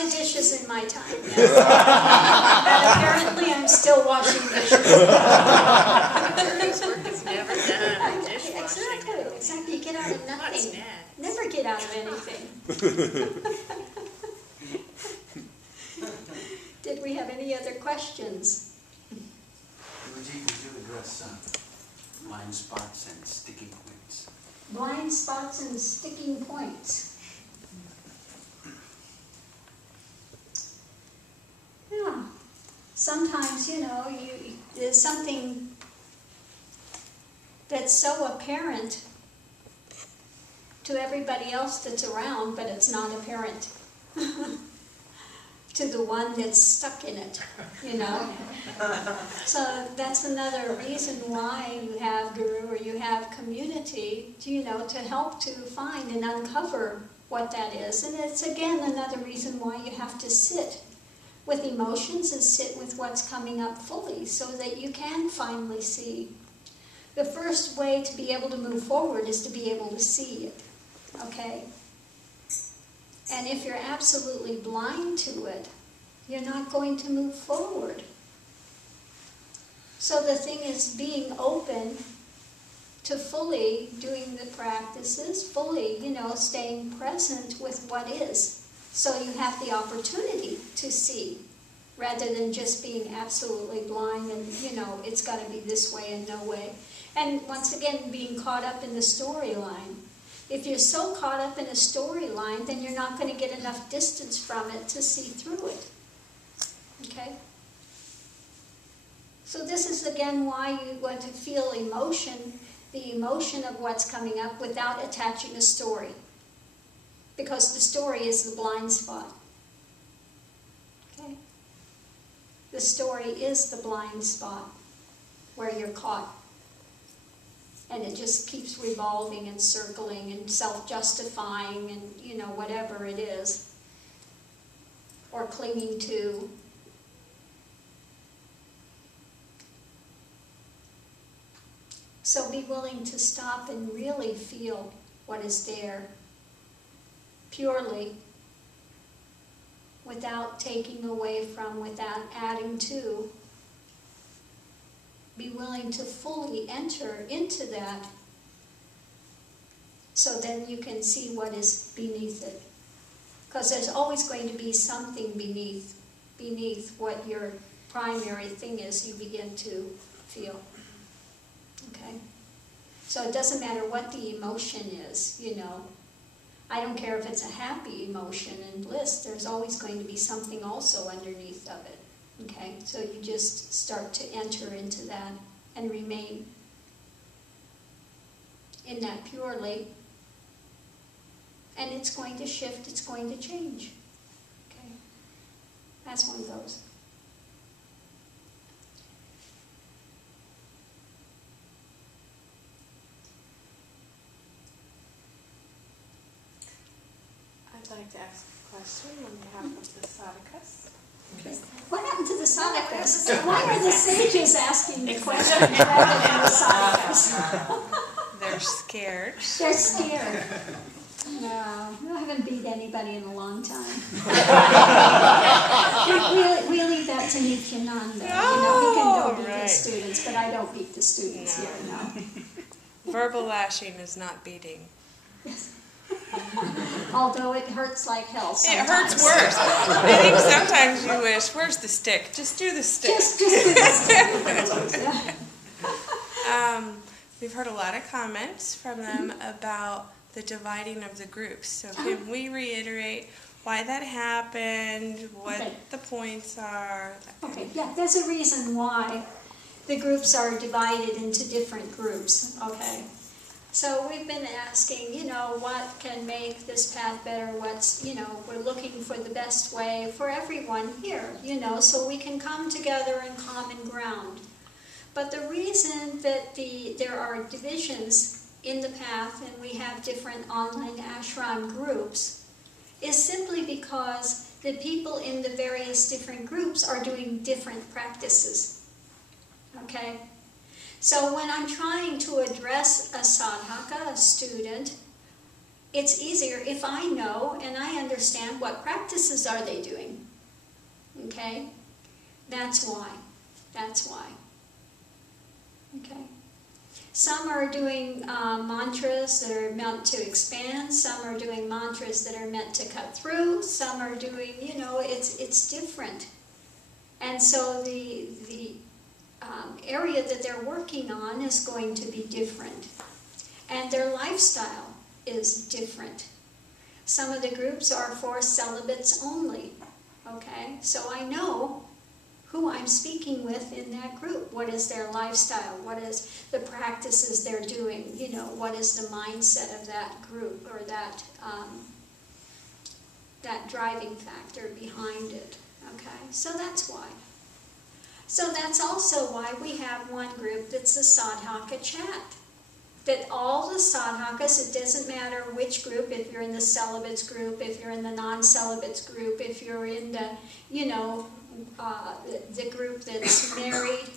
lot of dishes in my time, yes. But apparently I'm still washing dishes. This work is never done. Dishwashing. Exactly. You get out of nothing. What's next? Never get out of anything. Did we have any other questions? Would you address blind spots and sticking points? Blind spots and sticking points. Yeah. Sometimes, there's something that's so apparent to everybody else that's around, but it's not apparent to the one that's stuck in it, So that's another reason why you have guru or you have community, to help to find and uncover what that is. And it's again another reason why you have to sit with emotions and sit with what's coming up fully so that you can finally see. The first way to be able to move forward is to be able to see it, okay? And if you're absolutely blind to it, you're not going to move forward. So the thing is being open to fully doing the practices, fully, staying present with what is. So you have the opportunity to see, rather than just being absolutely blind and, it's got to be this way and no way. And once again, being caught up in the storyline. If you're so caught up in a storyline, then you're not going to get enough distance from it to see through it. Okay? So this is again why you want to feel emotion, the emotion of what's coming up without attaching a story. Because the story is the blind spot. Okay? The story is the blind spot where you're caught. And it just keeps revolving and circling and self-justifying and, whatever it is. Or clinging to. So be willing to stop and really feel what is there. Purely. Without taking away from, without adding to. Be willing to fully enter into that so then you can see what is beneath it. Because there's always going to be something beneath what your primary thing is you begin to feel. Okay? So it doesn't matter what the emotion is, I don't care if it's a happy emotion and bliss, there's always going to be something also underneath of it. Okay, so you just start to enter into that and remain in that purely. And it's going to shift, it's going to change. Okay, that's one goes. I'd like to ask a question on behalf of the sadhakas. Okay. What happened to the sadhakas? Why are the sages asking the question rather than the sadhakas? They're scared. They're scared. No, I haven't beat anybody in a long time. we leave that to Nityananda. He can go beat his students, but I don't beat the students here, no. Verbal lashing is not beating. Yes. Although it hurts like hell sometimes. It hurts worse. I think sometimes you wish, where's the stick? Just do the stick. Just do the stick. We've heard a lot of comments from them about the dividing of the groups. So can we reiterate why that happened, what the points are? Okay, yeah, there's a reason why the groups are divided into different groups, okay? So we've been asking, what can make this path better, what's, we're looking for the best way for everyone here, so we can come together in common ground. But the reason that there are divisions in the path and we have different online ashram groups is simply because the people in the various different groups are doing different practices, okay? So when I'm trying to address a sadhaka, a student, it's easier if I know and I understand what practices are they doing. Okay? That's why. That's why. Okay? Some are doing mantras that are meant to expand. Some are doing mantras that are meant to cut through. Some are doing, it's different. And so the area that they're working on is going to be different. And their lifestyle is different. Some of the groups are for celibates only. Okay? So I know who I'm speaking with in that group. What is their lifestyle? What is the practices they're doing? What is the mindset of that group, or that driving factor behind it? Okay, so that's why. So that's also why we have one group that's the Sadhaka chat. That all the sadhakas, it doesn't matter which group, if you're in the celibates group, if you're in the non-celibates group, if you're in the, the group that's married,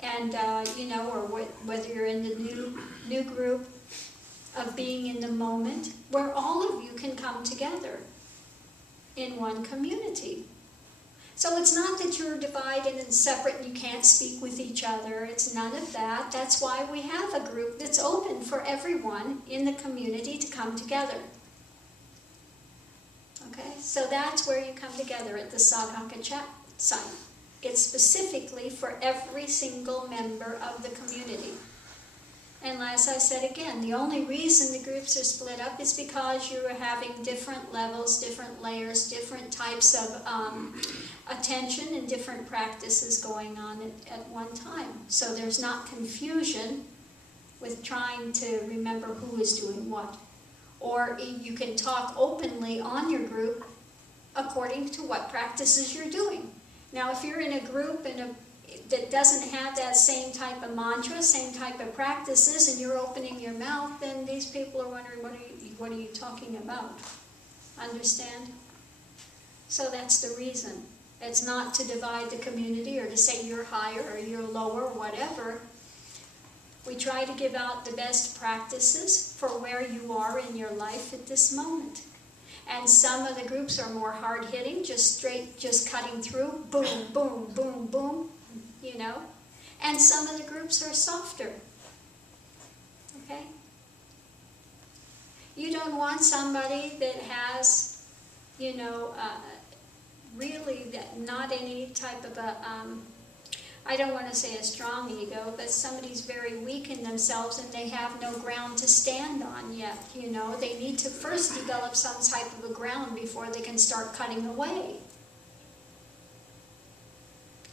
and, or whether you're in the new group of being in the moment, where all of you can come together in one community. So it's not that you're divided and separate and you can't speak with each other. It's none of that. That's why we have a group that's open for everyone in the community to come together. Okay, so that's where you come together, at the Sadhaka chat site. It's specifically for every single member of the community. And as I said again, the only reason the groups are split up is because you're having different levels, different layers, different types of attention and different practices going on at one time. So there's not confusion with trying to remember who is doing what. Or you can talk openly on your group according to what practices you're doing. Now if you're in a group that doesn't have that same type of mantra, same type of practices, and you're opening your mouth, then these people are wondering, what are you talking about? Understand? So that's the reason. It's not to divide the community or to say you're higher or you're lower or whatever. We try to give out the best practices for where you are in your life at this moment. And some of the groups are more hard-hitting, just cutting through, boom, boom, boom, boom, And some of the groups are softer, okay? You don't want somebody that has, really not any type of a, I don't want to say a strong ego, but somebody's very weak in themselves and they have no ground to stand on yet, They need to first develop some type of a ground before they can start cutting away.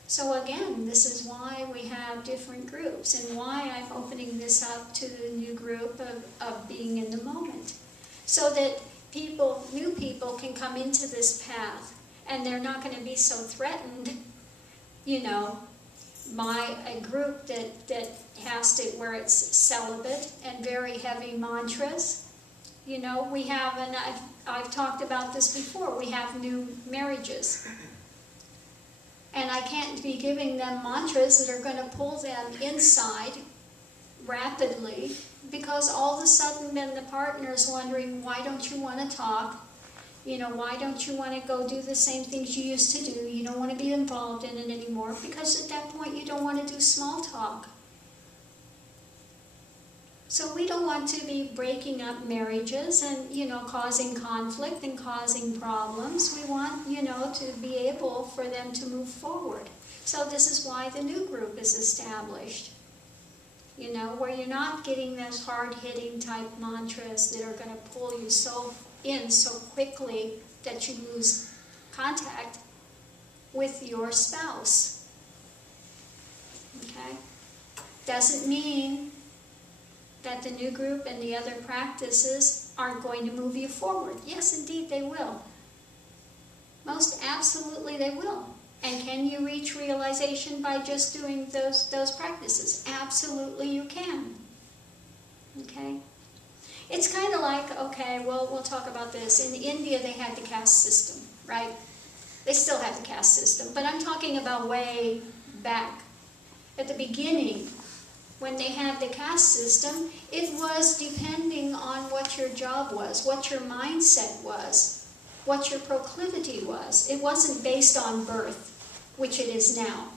So again, this is why we have different groups and why I'm opening this up to the new group of being in the moment. So that new people can come into this path and they're not going to be so threatened, by a group that has to, where it's celibate and very heavy mantras. We have, and I've talked about this before, we have new marriages. And I can't be giving them mantras that are going to pull them inside rapidly, because all of a sudden then the partner's wondering, why don't you want to talk? Why don't you want to go do the same things you used to do? You don't want to be involved in it anymore, because at that point you don't want to do small talk. So we don't want to be breaking up marriages and, causing conflict and causing problems. We want, to be able for them to move forward. So this is why the new group is established. Where you're not getting those hard-hitting type mantras that are going to pull you so quickly that you lose contact with your spouse. Okay? Doesn't mean that the new group and the other practices aren't going to move you forward. Yes, indeed, they will. Most absolutely they will. And can you reach realization by just doing those practices? Absolutely you can. Okay? It's kind of like, okay, well, we'll talk about this. In India, they had the caste system, right? They still have the caste system. But I'm talking about way back. At the beginning, when they had the caste system, it was depending on what your job was, what your mindset was, what your proclivity was. It wasn't based on birth, which it is now.